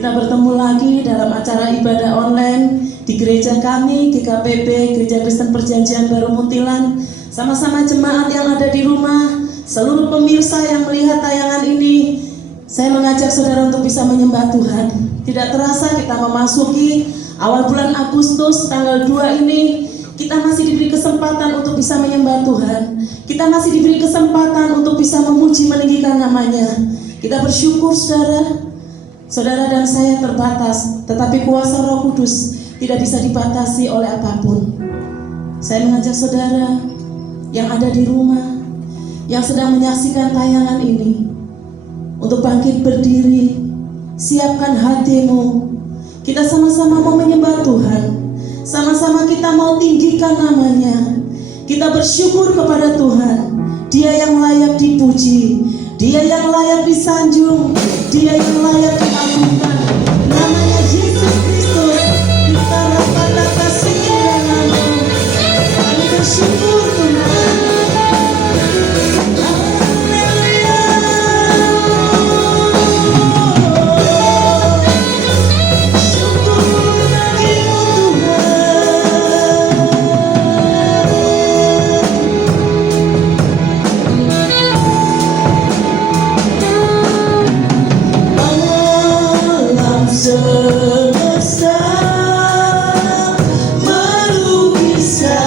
Kita bertemu lagi dalam acara ibadah online di gereja kami, GKPB, Gereja Kristen Perjanjian Baru Muntilan. Sama-sama jemaat yang ada di rumah, seluruh pemirsa yang melihat tayangan ini, saya mengajak saudara untuk bisa menyembah Tuhan. Tidak terasa kita memasuki awal bulan Agustus tanggal 2 ini. Kita masih diberi kesempatan untuk bisa menyembah Tuhan. Kita masih diberi kesempatan untuk bisa memuji meninggikan namanya. Kita bersyukur saudara dan saya terbatas, tetapi kuasa Roh Kudus tidak bisa dibatasi oleh apapun. Saya mengajak saudara yang ada di rumah, yang sedang menyaksikan tayangan ini, untuk bangkit berdiri, siapkan hatimu. Kita sama-sama mau menyembah Tuhan. Sama-sama kita mau tinggikan namanya. Kita bersyukur kepada Tuhan. Dia yang layak dipuji, Dia yang layak disanjung, Dia yang layak diagungkan. Namanya Yesus Kristus. Kita rapat kasih nama. Kami bersyukur Tuhan. Semesta melukiskan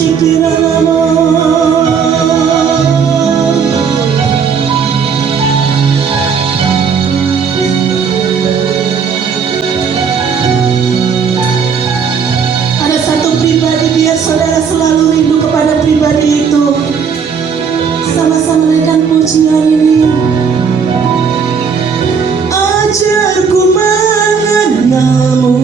Ada satu pribadi, biar saudara selalu rindu kepada pribadi itu. Sama-sama naikkan pujian ini. Ajarku mengenalmu,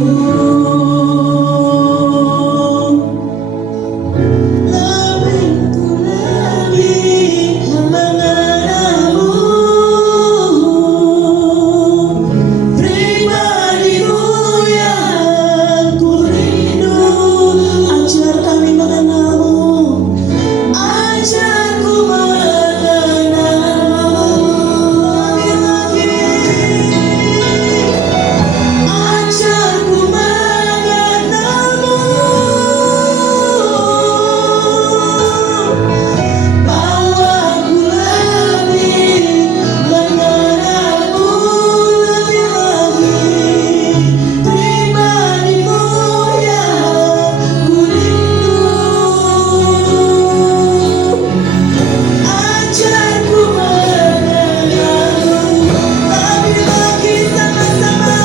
lebih mengenalmu, pribadimu yang ku rindu. Ajar kami mengenalmu, ajarku mengenalmu lagi-lagi. Ajarku mengenalmu, bawaku lebih mengenalmu lebih lagi, pribadimu yang ku rindu. Ajarku mengenalmu lebih lagi, sama-sama.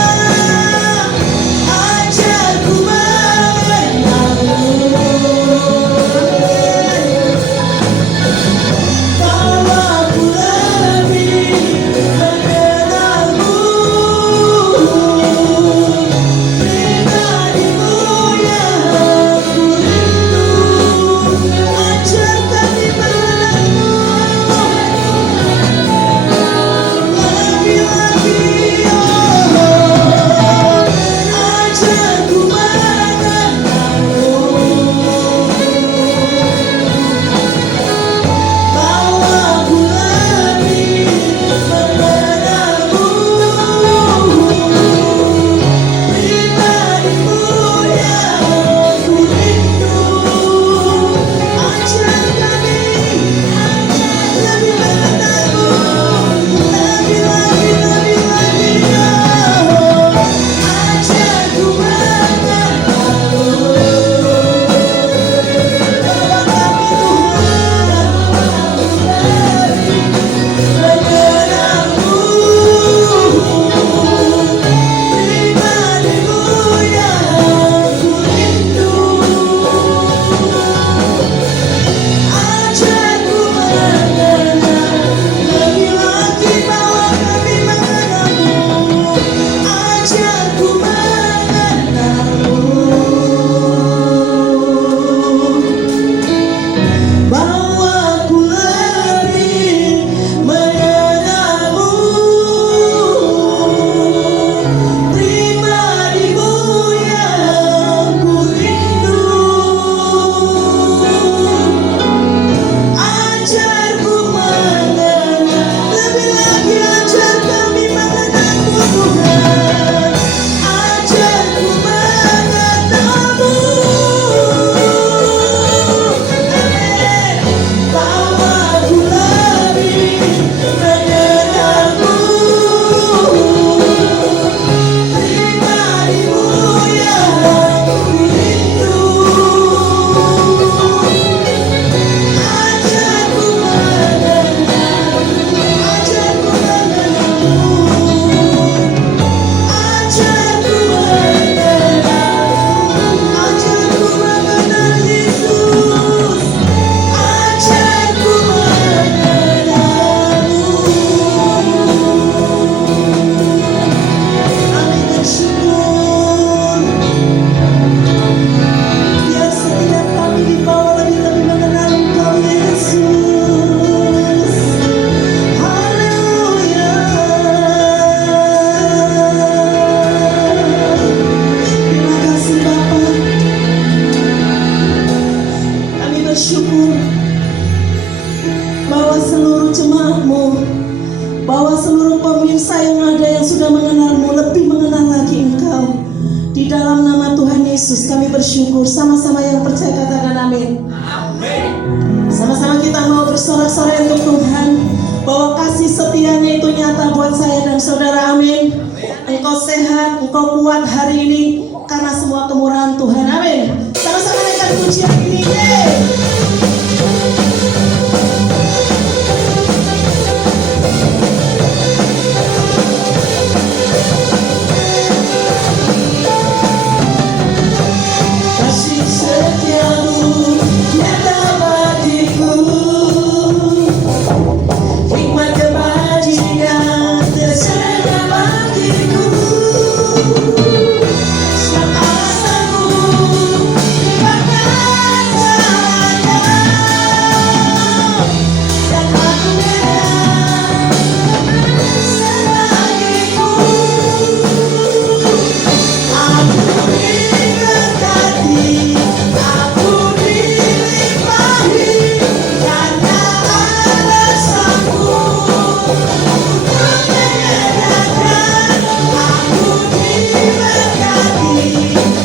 Ajarku mengenalmu, bawaku lebih mengenalmu, pribadimu yang ku rindu. Ajar kami mengenalmu lebih lagi, ajarku mengenalmu, bawaku lebih mengenalmu, pribadimu yang ku rindu. Ajar kami lebih mengenalmu, lebih lagi, ajarku mengenalmu, bawa kami Tuhan mengenalmu, pribadimu yang ku rindu. Ajarku mengenalmu, lebih lagi bawa kami mengenalmu. Ajarku mengenalmu, bawaku lebih mengenalmu, pribadimu yang ku rindu. Ajarku mengenal, lebih lagi ajar kami mengenalmu Tuhan. Ajarku mengenalmu, amin. Bawaku lebih mengenalmu, pribadimu yang ku rindu. Ajarku mengenalmu, ajarku mengenalmu, ajarku mengenalmu, ajarku mengenal Yesus, ajarku mengenalmu. Kami bersyukur, biar setiap kami dibawa lebih mengenal Engkau Yesus. Haleluya. Terima kasih Bapa. Kami bersyukur bahwa seluruh jemaat-Mu, bahwa seluruh pemirsa yang ada yang sudah mengenal-Mu, lebih mengenal lagi Engkau. Di dalam nama Tuhan Yesus kami bersyukur. Sama-sama yang percaya katakan amin. Sama-sama kita mau bersorak-sorai untuk Tuhan, bahwa kasih setianya itu nyata buat saya dan saudara, amin. Engkau sehat, engkau kuat hari ini karena semua kemurahan Tuhan, amin. Sama-sama naikkan pujian. siang ini deh. Kasih setiamu nyata bagiku, hikmat kebajikan tersedia bagiku. Setiap alasanku dibakar cahaya, dan aku beda sebagiku. Aku diberkati, aku dilimpahi, karena alasanku untuk menyediakan. Aku diberkati,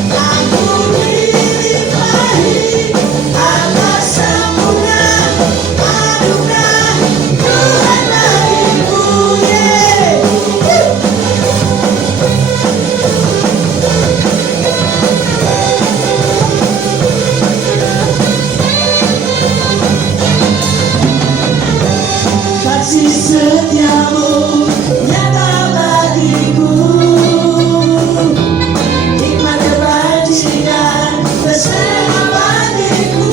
aku dilimpahi, atas sempurna anugerah Tuhan bagiku. Kasih setiamu nyata bagiku, hikmat kebajikan tersedia bagiku.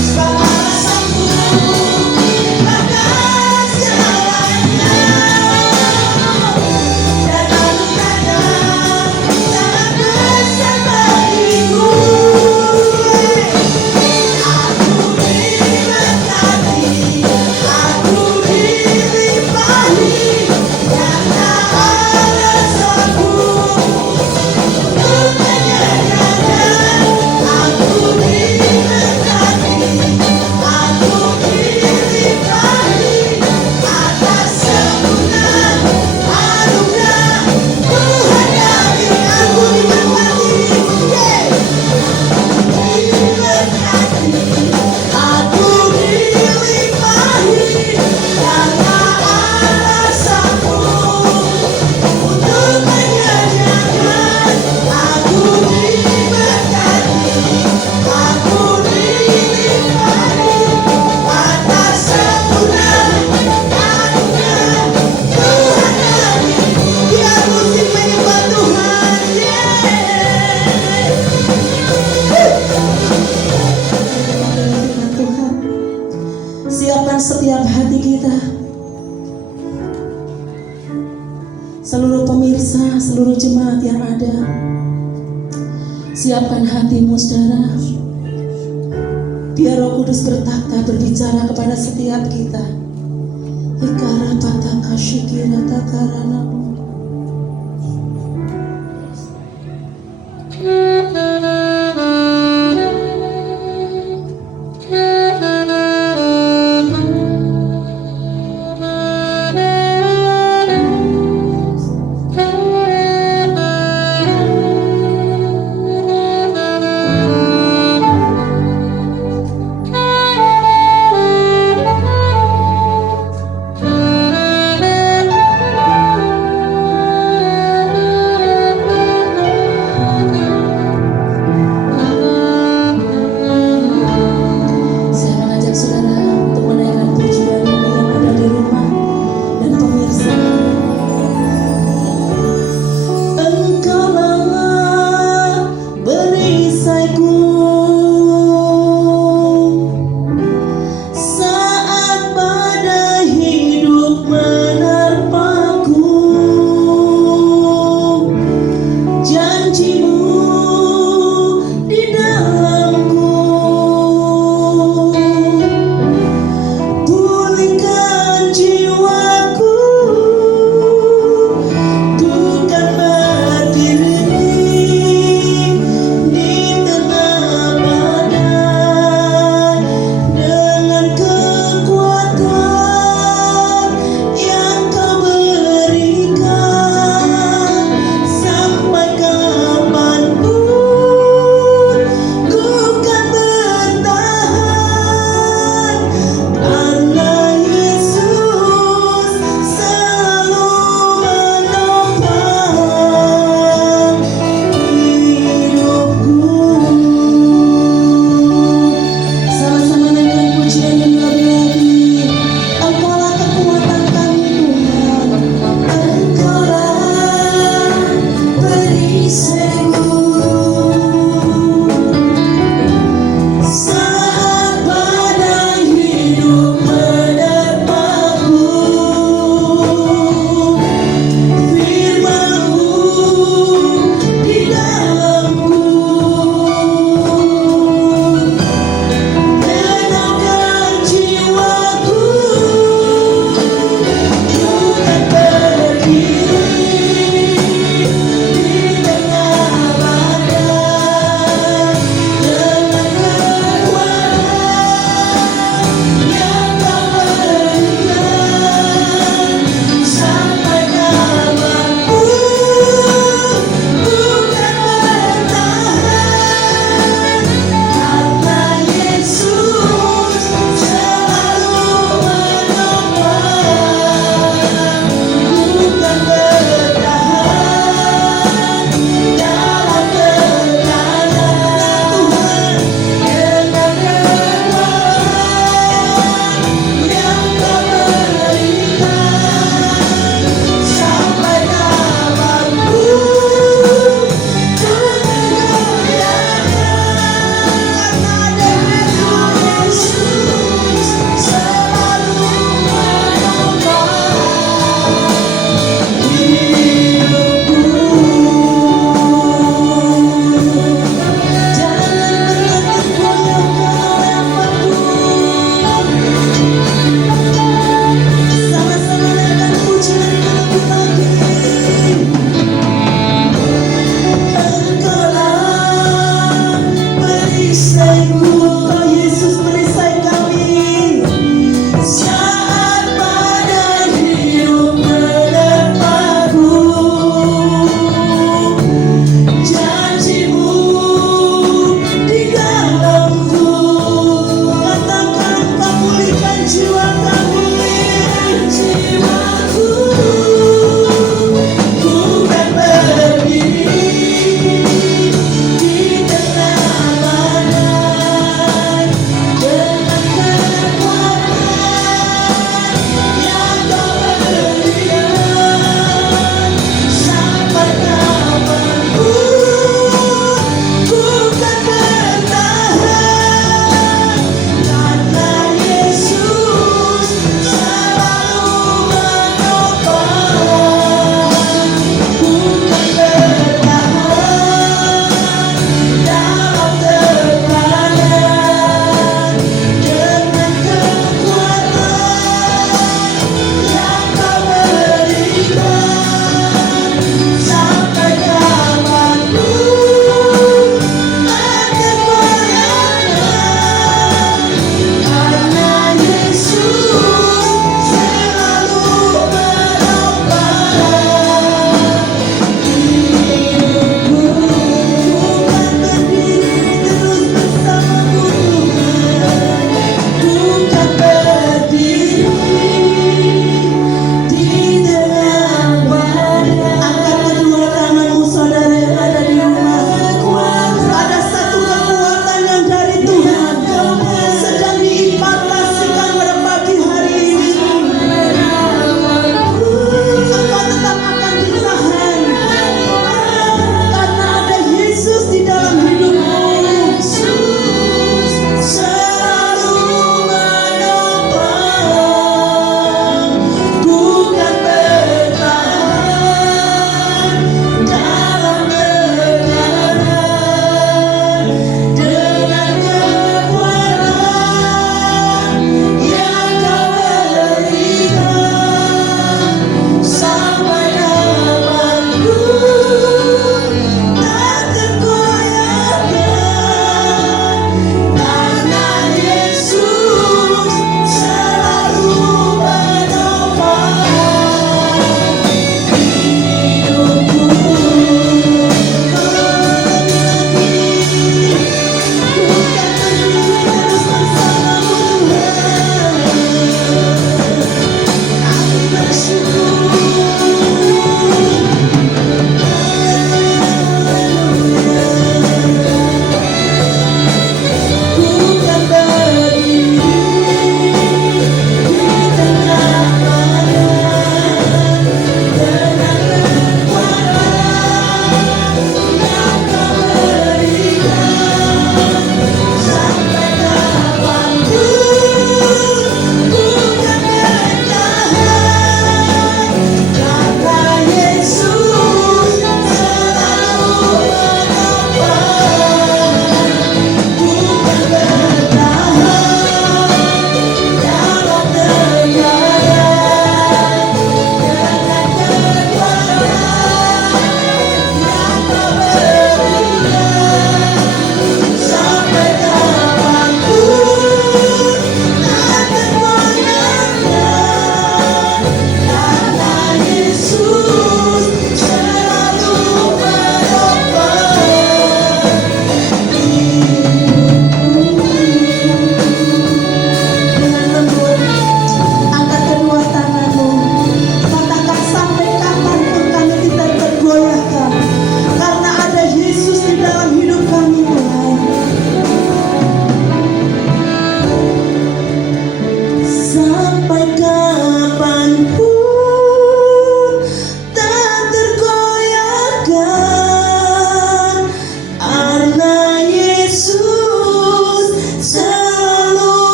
Sebab alasanku dibakar jalannya, dan anugerah sangat besar bagiku. Aku diberkati, aku dilimpahi, karena alasanku untuk menyediakan. Aku diberkati, aku dilimpahi, atas sempurna anugerah Tuhan kami. Aku diberkati, aku dilimpahi, karena alasanku untuk menyediakan. Aku diberkati, aku dilimpahi, atas sempurna anugerah Tuhan kami. Dia musik menyembah Tuhan. Tuhan, siapkan setiap hati kita, seluruh pemirsa, seluruh jemaat yang ada. Siapkan hatimu, saudara. Biar Roh Kudus bertata berbicara kepada setiap kita. Ikara pataka shikira takarana. perisaiku, Kau Yesus perisai kami. Saat badai hidup menerpaku, janjimu di dalamku. Katakan Kau pulihkan jiwa kami, jiwaku. Ku kan berdiri di tengah badai.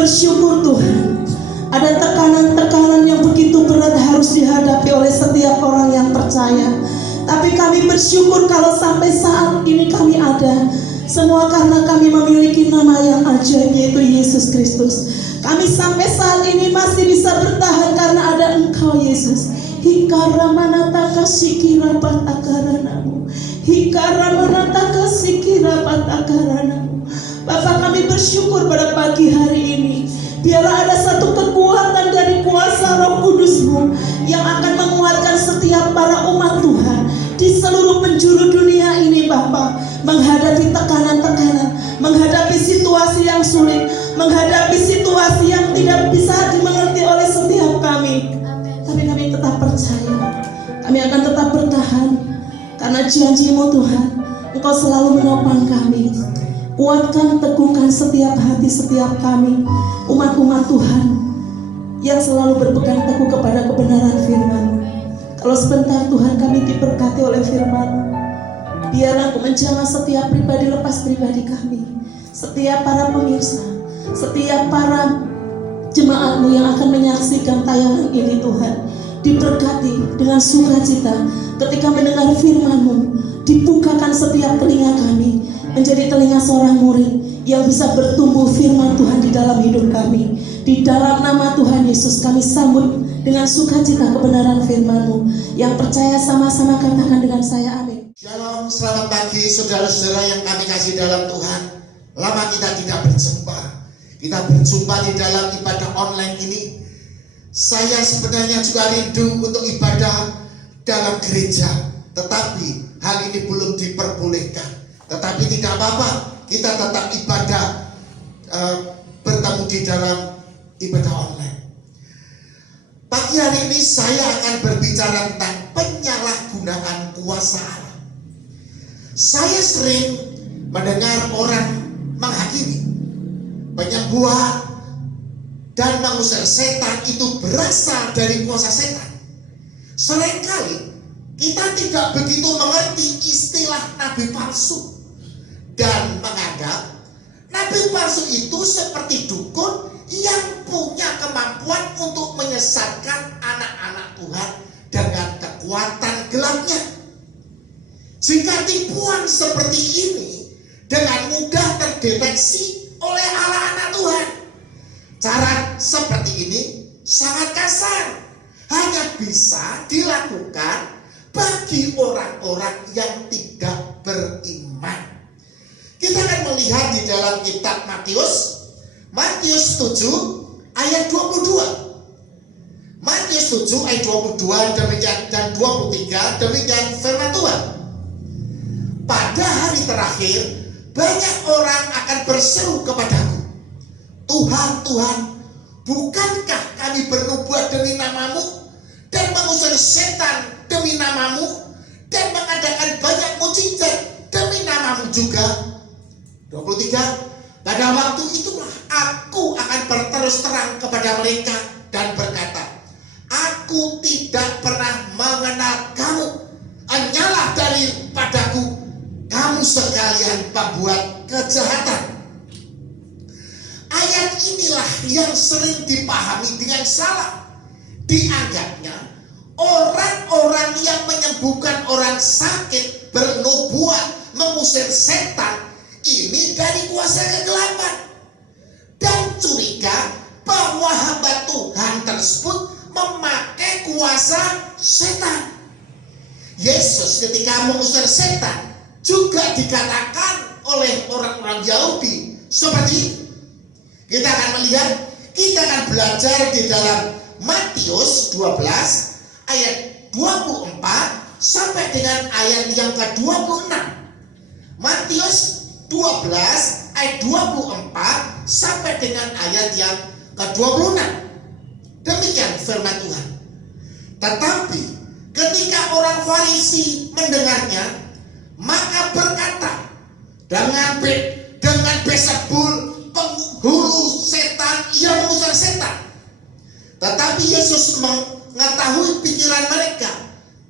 bersyukur Tuhan, ada tekanan-tekanan yang begitu berat harus dihadapi oleh setiap orang yang percaya. Tapi kami bersyukur kalau sampai saat ini kami ada, semua karena kami memiliki nama yang ajaib, yaitu Yesus Kristus. Kami sampai saat ini masih bisa bertahan karena ada Engkau Yesus. Hikaramanataka sikira patakaranamu, hikaramanataka sikira patakaranamu. Bapak, kami bersyukur pada pagi hari ini. Biarlah ada satu kekuatan dari kuasa Roh Kudus-Mu yang akan menguatkan setiap para umat Tuhan di seluruh penjuru dunia ini, Bapak, menghadapi tekanan-tekanan, menghadapi situasi yang sulit, menghadapi situasi yang tidak bisa dimengerti oleh setiap kami. Tapi kami tetap percaya, kami akan tetap bertahan karena janji-Mu Tuhan, Engkau selalu menopang kami. Kuatkan, teguhkan setiap hati setiap kami, umat-umat Tuhan yang selalu berpegang teguh kepada kebenaran firman-Mu. Kalau sebentar Tuhan kami diberkati oleh firman-Mu, biarlah Engkau menjamah setiap pribadi lepas pribadi kami, setiap para pemirsa, setiap para jemaat-Mu yang akan menyaksikan tayangan ini Tuhan, diberkati dengan sukacita ketika mendengar firman-Mu. Dibukakan setiap telinga kami menjadi telinga seorang murid yang bisa bertumbuh firman Tuhan di dalam hidup kami. Di dalam nama Tuhan Yesus kami sambut dengan sukacita kebenaran firman-Mu. Yang percaya sama-sama katakan dengan saya amin. Shalom, selamat pagi saudara-saudara yang kami kasih dalam Tuhan. Lama kita tidak berjumpa. Kita berjumpa di dalam ibadah online ini. Saya sebenarnya juga rindu untuk ibadah dalam gereja, tetapi hal ini belum diperbolehkan. Tetapi tidak apa-apa, kita tetap ibadah bertemu di dalam ibadah online. Pagi hari ini saya akan berbicara tentang penyalahgunaan kuasa Allah. Saya sering mendengar orang menghakimi, penyembuhan dan mengusir setan itu berasal dari kuasa setan. Seringkali kita tidak begitu mengerti istilah nabi palsu dan menganggap nabi palsu itu seperti dukun yang punya kemampuan untuk menyesatkan anak-anak Tuhan dengan kekuatan gelapnya. Jika tipuan seperti ini dengan mudah terdeteksi oleh anak-anak Tuhan, cara seperti ini sangat kasar, hanya bisa dilakukan bagi orang-orang yang tidak beriman. Kita akan melihat di dalam kitab Matius 7 ayat 22. Matius 7 ayat 22 dan 23 demikian firman Tuhan. Pada hari terakhir banyak orang akan berseru kepadaku, Tuhan, Tuhan, bukankah kami bernubuat demi nama-Mu dan mengusir setan demi nama-Mu dan mengadakan banyak mukjizat demi nama-Mu juga? 23. Pada waktu itulah aku akan berterus terang kepada mereka dan berkata, aku tidak pernah mengenal kamu, hanyalah daripadaku kamu sekalian pembuat kejahatan. Ayat inilah yang sering dipahami dengan salah. Dianggapnya orang-orang yang menyembuhkan orang sakit, bernubuat, mengusir setan ini dari kuasa kegelapan, dan curiga bahwa hamba Tuhan tersebut memakai kuasa setan. Yesus ketika mengusir setan juga dikatakan oleh orang-orang Yahudi seperti ini. Kita akan melihat, kita akan belajar di dalam Matius 12 ayat 24 sampai dengan ayat yang ke-26. Matius 12 ayat 24 sampai dengan ayat yang ke-26. Demikian firman Tuhan. Tetapi ketika orang Farisi mendengarnya, maka berkata, dengan Beelzebul, penghulu setan, ia mengusir setan. Tetapi Yesus mengetahui pikiran mereka,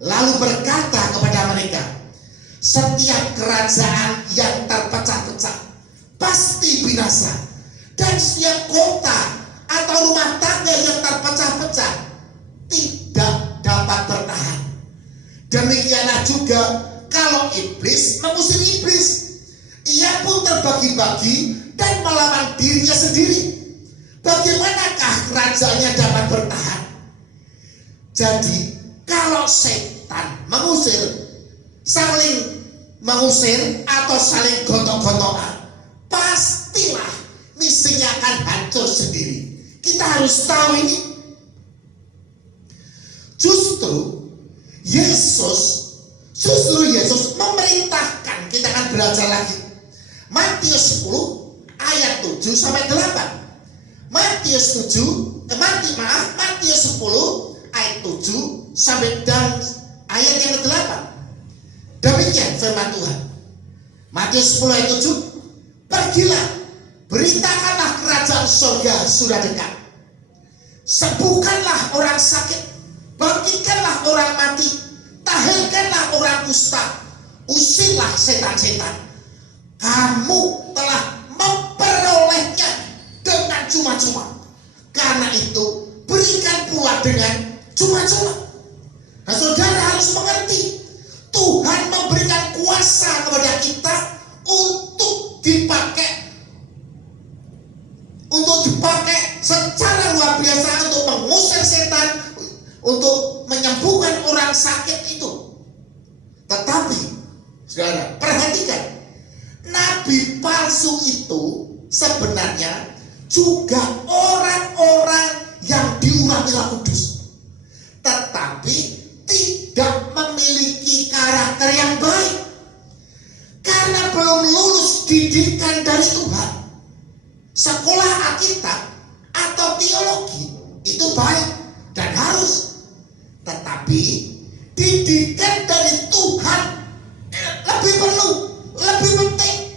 lalu berkata kepada mereka, setiap kerajaan yang terpecah-pecah pasti binasa, dan setiap kota atau rumah tangga yang terpecah-pecah tidak dapat bertahan. Demikianlah juga kalau iblis mengusir iblis, ia pun terbagi-bagi dan melawan dirinya sendiri. Bagaimanakah kerajaannya dapat bertahan? Jadi kalau setan saling mengusir atau saling gontok-gontokan, pastilah misinya akan hancur sendiri. Kita harus tahu ini. Justru Yesus memerintahkan, kita akan belajar lagi. Matius 10 ayat 7 sampai 8. Matius 10 ayat 7 sampai dan ayat yang ke-8. Demikian firman Tuhan. Matius 10 ayat 7, pergilah, beritakanlah kerajaan surga sudah dekat. Sembuhkanlah orang sakit, bangkitkanlah orang mati, tahirkanlah orang kusta, usirlah setan-setan. Kamu telah memperolehnya dengan cuma-cuma. Karena itu berikan pula dengan cuma-cuma. Nah, saudara harus mengerti, Tuhan memberikan kuasa kepada kita untuk dipakai secara luar biasa untuk mengusir setan, untuk menyembuhkan orang sakit itu. Tetapi saudara perhatikan, nabi palsu itu sebenarnya juga orang-orang yang diurapi Roh Kudus, tetapi tidak memiliki karakter yang baik karena belum lulus didikan dari Tuhan. Sekolah Alkitab atau teologi itu baik dan harus, tetapi didikan dari Tuhan lebih perlu, lebih penting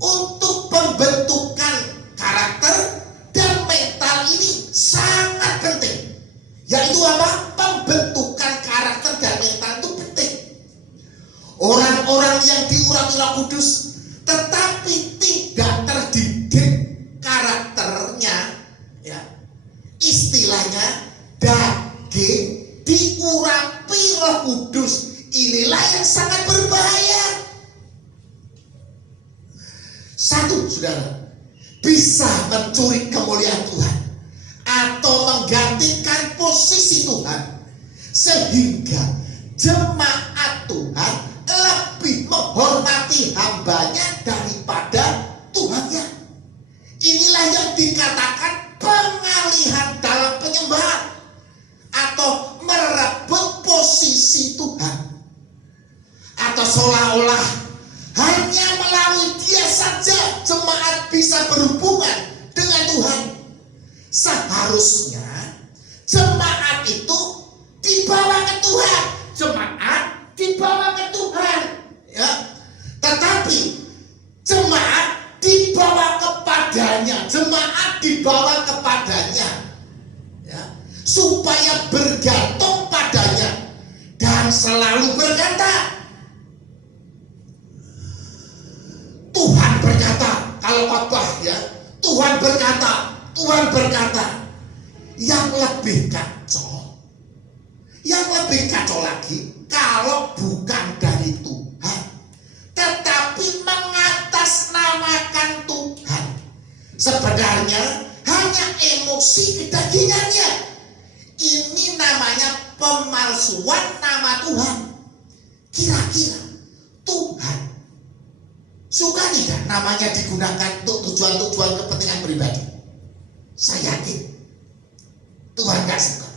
untuk pembentukan karakter dan mental. Ini sangat penting. Yaitu apa? Pembentukan karakter dan mental itu penting. Orang-orang yang diurapi Roh Kudus tetapi tidak terdidik karakternya, ya, istilahnya daging diurapi Roh Kudus, inilah yang sangat berbahaya. Satu, saudara, bisa mencuri kemuliaan Tuhan atau menggantikan posisi Tuhan, sehingga jemaat Tuhan lebih menghormati hambanya daripada Tuhannya. Inilah yang dikatakan pengalihan dalam penyembahan atau merebut posisi Tuhan, atau seolah-olah hanya melalui dia saja jemaat bisa berhubungan dengan Tuhan. Seharusnya jemaat itu dibawa ke Tuhan, jemaat dibawa ke Tuhan, ya. Tetapi jemaat dibawa kepadanya, ya, supaya bergantung padanya dan selalu berkata, Tuhan berkata, kalau khotbah, ya, Tuhan berkata, yang lebih kacau lagi kalau bukan dari Tuhan, tetapi mengatasnamakan Tuhan. Sebenarnya hanya emosi kedagingannya. Ini namanya pemalsuan nama Tuhan. Kira-kira Tuhan suka tidak namanya digunakan untuk tujuan-tujuan kepentingan pribadi? Saya yakin Tuhan gak suka.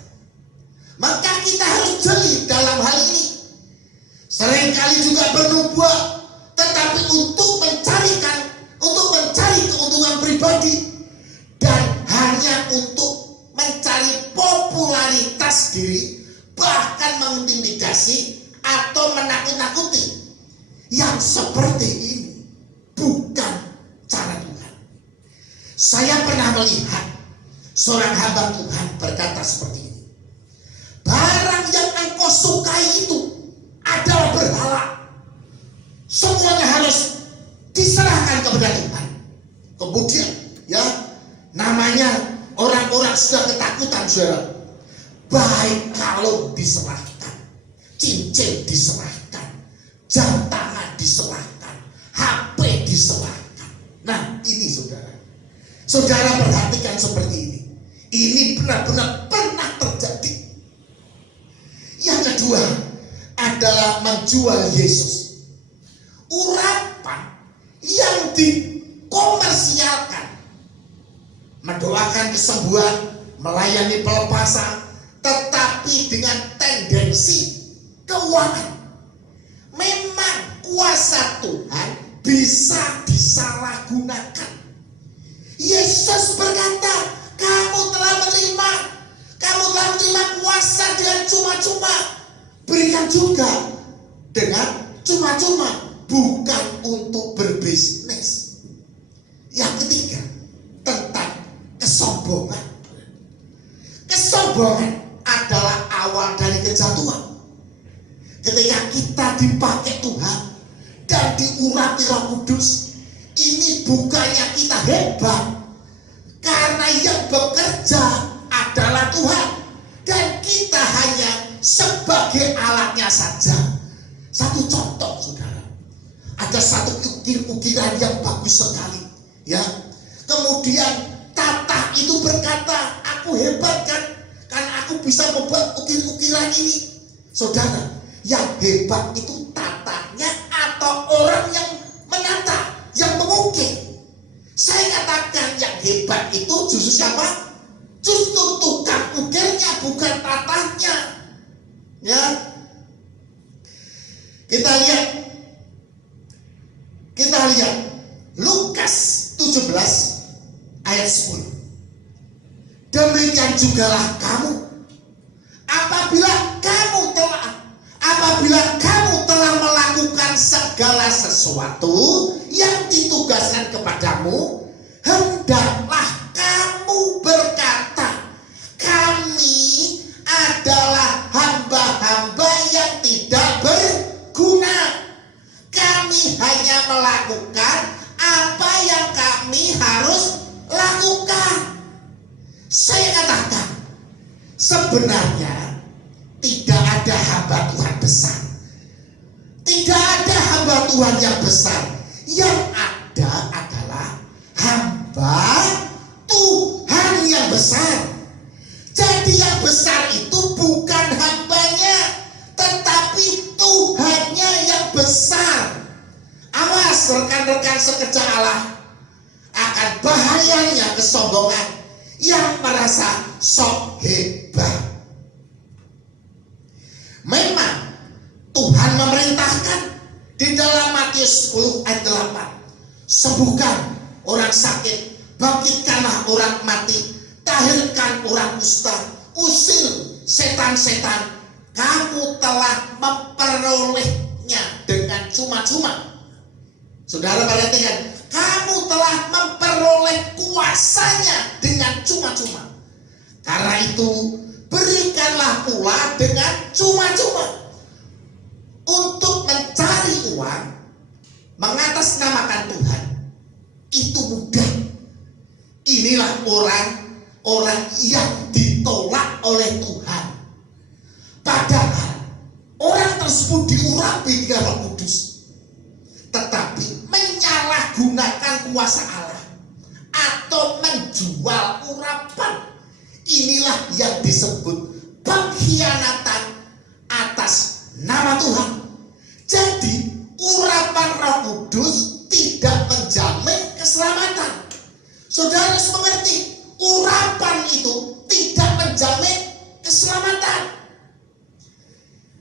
Maka kita harus jeli dalam hal ini. Seringkali juga bernubuat, tetapi untuk mencari keuntungan pribadi dan hanya untuk mencari popularitas diri, bahkan mengintimidasi atau menakut-nakuti. Yang seperti ini bukan cara Tuhan. Saya pernah melihat seorang hamba Tuhan berkata seperti ini, barang yang engkau sukai itu adalah berhala, semuanya harus diserahkan kepada Tuhan. Kemudian, ya, Perhatikan saudara, baik kalau diserahkan, cincin diserahkan, jam tangan diserahkan, HP diserahkan. Nah ini saudara perhatikan seperti ini. Ini benar-benar pernah terjadi. Yang kedua adalah menjual Yesus. Urapan yang dikomersialkan, mendoakan kesembuhan, melayani pelepasan, tetapi dengan tendensi keuangan. Memang kuasa Tuhan bisa disalahgunakan. Yesus berkata, kamu telah menerima kuasa dengan cuma-cuma, berikan juga dengan cuma-cuma, bukan untuk berbisnis. Yang ketiga, tentang kesombongan. Kesombongan adalah awal dari kejatuhan. Ketika kita dipakai Tuhan dan diurapi Roh Kudus, ini bukannya kita hebat, karena yang bekerja adalah Tuhan dan kita hanya sebagai alatnya saja. Satu contoh saudara, ada satu ukiran yang bagus sekali, ya. Kemudian Tata itu berkata, aku hebat kan, karena aku bisa membuat ukiran ini. Saudara, yang hebat itu tatanya atau orang yang menata, yang mengukir? Saya katakan yang hebat itu justru siapa? Justru tukang ukirnya, bukan tatanya. Ya, kita lihat Lukas 17 ayat 10. Demikian jugalah kamu, apabila kamu telah melakukan segala sesuatu yang ditugaskan kepadamu, hendaklah kamu berkata, kami adalah hamba-hamba yang tidak berguna. Kami hanya melakukan apa yang kami harus lakukan. Saya katakan, sebenarnya tidak ada hamba Tuhan besar. Tidak ada hamba Tuhan yang besar. Yang ada adalah hamba Tuhan yang besar. Jadi yang besar itu bukan hambanya, tetapi Tuhannya yang besar. Awas rekan-rekan sekerja Allah, akan bahayanya kesombongan yang merasa sok hebat. Memang Tuhan memerintahkan di dalam Matius 10 ayat 8, sembuhkan orang sakit, bangkitkanlah orang mati, tahirkan orang kusta, usir setan-setan. Kamu telah memperolehnya dengan cuma-cuma. Saudara perhatikan, kamu telah memperoleh kuasanya dengan cuma-cuma. Karena itu berikanlah pula dengan cuma-cuma. Untuk mencari uang, mengatasnamakan Tuhan, itu mudah. Inilah orang yang ditolak oleh Tuhan. Padahal orang tersebut diurapi dengan Roh Kudus, tetapi menyalahgunakan kuasa Allah atau menjual urapan. Inilah yang disebut pengkhianatan atas nama Tuhan. Jadi urapan Roh Kudus tidak menjamin keselamatan. Saudara harus mengerti, urapan itu tidak menjamin keselamatan.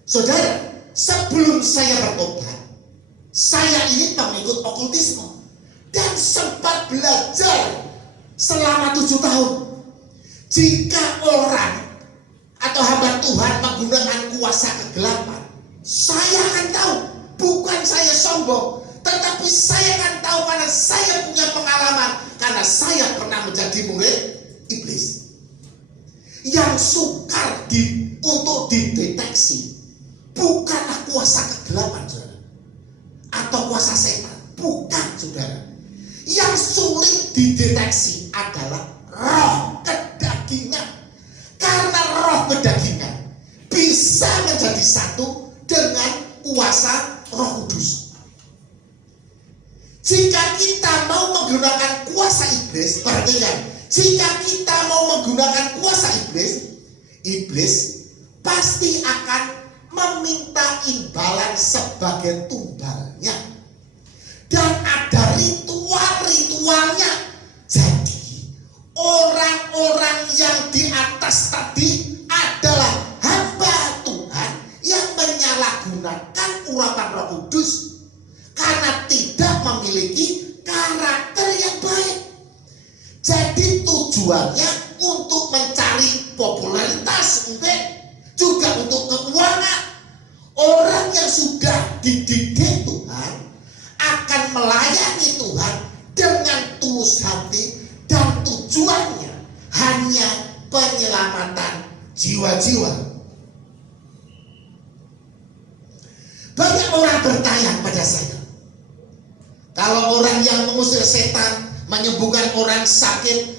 Saudara, sebelum saya bertobat, saya ini pengikut okultisme dan sempat belajar selama 7 tahun. Jika orang atau hamba Tuhan menggunakan kuasa kegelapan, saya akan tahu. Bukan saya sombong, tetapi saya akan tahu karena saya punya pengalaman, karena saya pernah menjadi murid iblis. Yang sukar untuk dideteksi bukanlah kuasa kegelapan, saudara, atau kuasa setan, bukan, saudara. Yang sulit dideteksi adalah roh kedagingan. roh kedagingan bisa menjadi satu dengan kuasa Roh Kudus. Jika kita mau menggunakan kuasa iblis, perhatikan, jika kita mau menggunakan kuasa iblis pasti akan meminta imbalan sebagai tumbalnya. Dan ada ritual-ritualnya. Jadi orang-orang yang di atas tadi adalah hamba Tuhan yang menyalahgunakan urapan Roh Kudus karena tidak memiliki karakter yang baik. Jadi tujuannya untuk mencari popularitas, mungkin juga untuk keuangan. Orang yang sudah dididik Tuhan akan melayani Tuhan dengan tulus hati dan tujuannya hanya penyelamatan jiwa-jiwa. Banyak orang bertanya pada saya, kalau orang yang mengusir setan, menyembuhkan orang sakit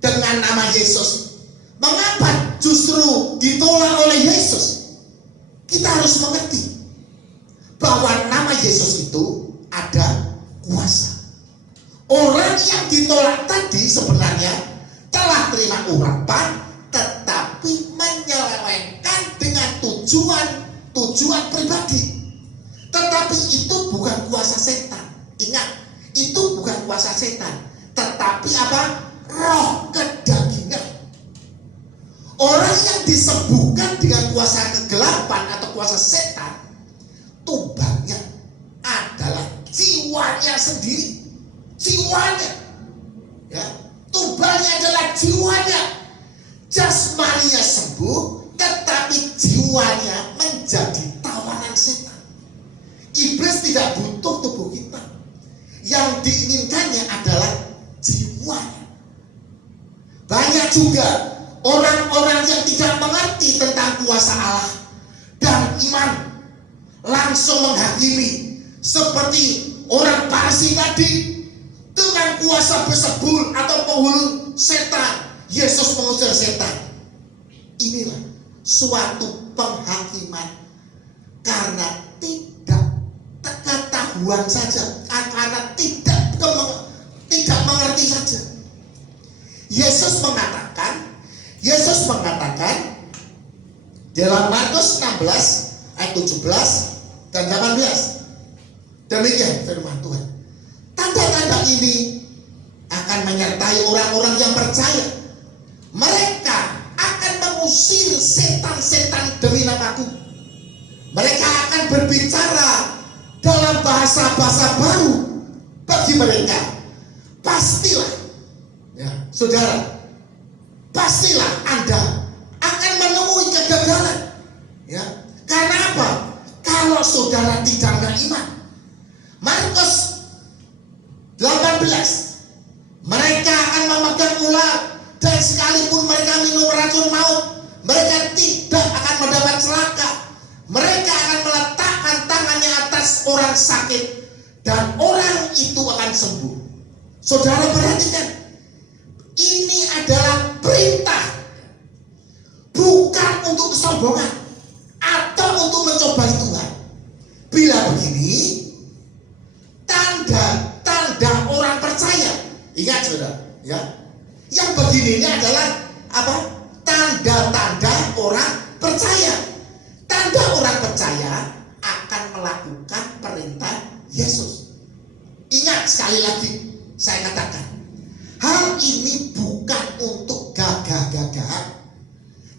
dengan nama Yesus, mengapa justru ditolak oleh Yesus? Kita harus mengerti bahwa nama Yesus itu ada kuasa. Orang yang ditolak tadi sebenarnya telah terima urapan, tetapi menyelewengkan dengan tujuan pribadi. Tetapi itu bukan kuasa setan. Ingat, itu bukan kuasa setan, tetapi apa? Roh kedagingan. Orang yang disembuhkan dengan kuasa kegelapan atau kuasa setan, tumbalnya adalah jiwanya sendiri. Jiwanya, ya, tumbalnya adalah jiwanya. Jasmaninya sembuh, tetapi jiwanya menjadi tawanan setan. Iblis tidak butuh tubuh kita. Yang diinginkannya adalah jiwanya. Banyak juga orang-orang yang tidak mengerti tentang kuasa Allah dan iman, langsung menghakimi seperti orang Parsi tadi dengan kuasa Beelzebul atau penghulu setan. Yesus mengusir setan. Inilah suatu penghakiman karena tidak ketahuan saja, karena tidak mengerti saja. Yesus mengatakan dalam Markus 16 ayat 17 dan 18, demikian firman Tuhan. Tanda-tanda ini akan menyertai orang-orang yang percaya. Mereka akan mengusir setan-setan demi namaku. Mereka akan berbicara dalam bahasa-bahasa baru bagi mereka. Pastilah, ya, saudara, pastilah Anda akan menemui kegagalan. Ya, karena apa? Kalau saudara tidak beriman. Markus 18, mereka akan memegang ular, dan sekalipun mereka minum racun maut, mereka tidak akan mendapat celaka. Mereka akan meletakkan tangannya atas orang sakit, dan orang itu akan sembuh. Saudara perhatikan, ini adalah perintah, bukan untuk kesombongan atau untuk mencobai Tuhan. Bila begini, tanda-tanda orang percaya. Ingat saudara, ya, yang begini ini adalah apa? Tanda-tanda orang percaya. Tanda orang percaya akan melakukan perintah Yesus. Ingat, sekali lagi saya katakan, hal ini bukan untuk gagah-gagahan,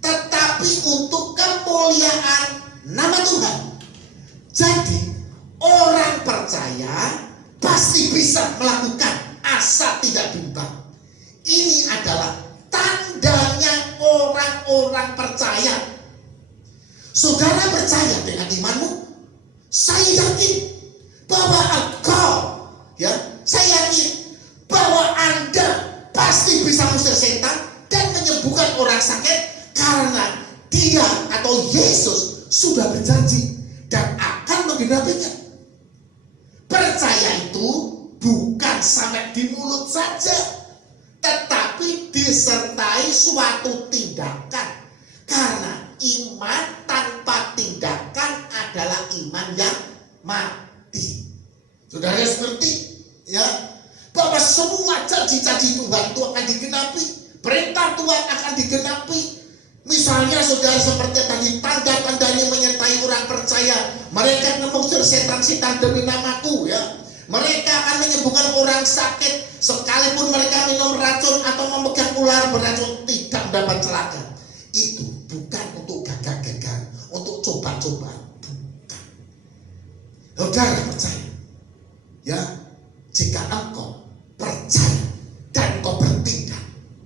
tetapi untuk kemuliaan nama Tuhan. Jadi orang percaya pasti bisa melakukan asal tidak bimbang. Ini adalah tandanya orang-orang percaya. Saudara percaya dengan imanmu? Saya yakin bahwa engkau, ya, saya yakin bahwa Anda pasti bisa mengusir setan dan menyembuhkan orang sakit karena Dia atau Yesus sudah berjanji dan akan menggenapinya. Percaya itu bukan sampai di mulut saja, tetapi disertai suatu tindakan. Karena iman tanpa tindakan adalah iman yang mati. Saudara seperti ya, bahwa semua janji-janji Tuhan itu akan digenapi, perintah Tuhan akan digenapi. Misalnya saudara seperti tadi, tanda-tandanya menyertai orang percaya. Mereka mengusir setan-setan demi namaku ya. Mereka akan menyembuhkan orang sakit, sekalipun mereka minum racun atau memegang ular beracun tidak dapat celaka. Itu bukan untuk gagah-gagah, untuk coba-coba, bukan. Saudara percaya ya, jika engkau percaya dan engkau bertindak,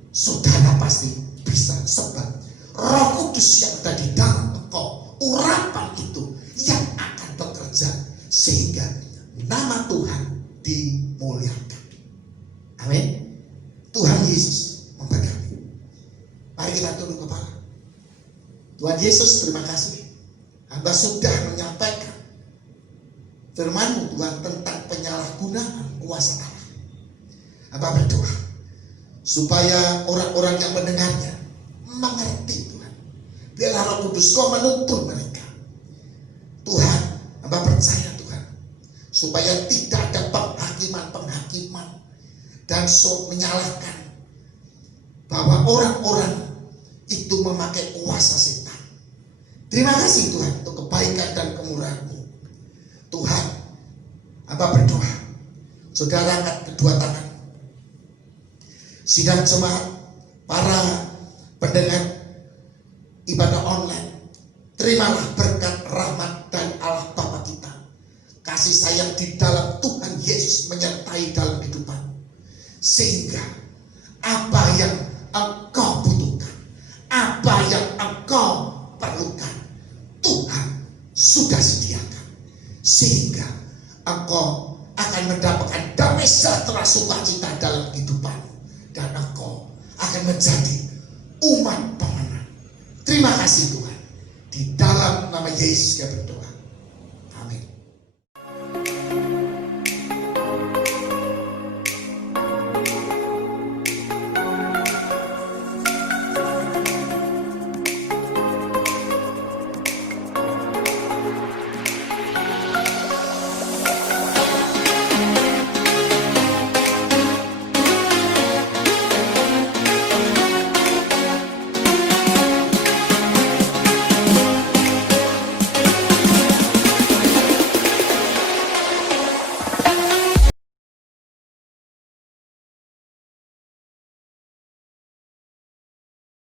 saudara pasti bisa. Sebab Roh Kudus yang ada di dalam engkau, urapan itu yang akan bekerja sehingga nama Tuhan dimuliakan. Amin. Tuhan Yesus memberkati. Mari kita tunduk kepala. Tuhan Yesus, terima kasih. Hamba sudah menyampaikan firman-Mu Tuhan tentang penyalahgunaan kuasa Allah. Hamba berdoa supaya orang-orang yang mendengarnya mengerti Tuhan. Biarlah Roh Kudus Kau menuntun mereka. Tuhan, hamba percaya Tuhan, supaya tidak ada penghakiman dan menyalahkan bahwa orang-orang itu memakai kuasa setan. Terima kasih Tuhan untuk kebaikan dan kemurahan-Mu. Tuhan, hamba berdoa, saudara angkat kedua tangan. Sidang jemaat, para pendengar ibadah online, terimalah berkat rahmat dan Allah Bapa kita, kasih sayang di dalam Tuhan Yesus menyertai dalam kehidupan, sehingga apa yang engkau butuhkan, apa yang engkau perlukan, Tuhan sudah sediakan, sehingga engkau akan mendapatkan damai sejahtera sukacita dalam kehidupan, dan engkau akan menjadi umat pemenang. Terima kasih Tuhan. Di dalam nama Yesus kami berdoa.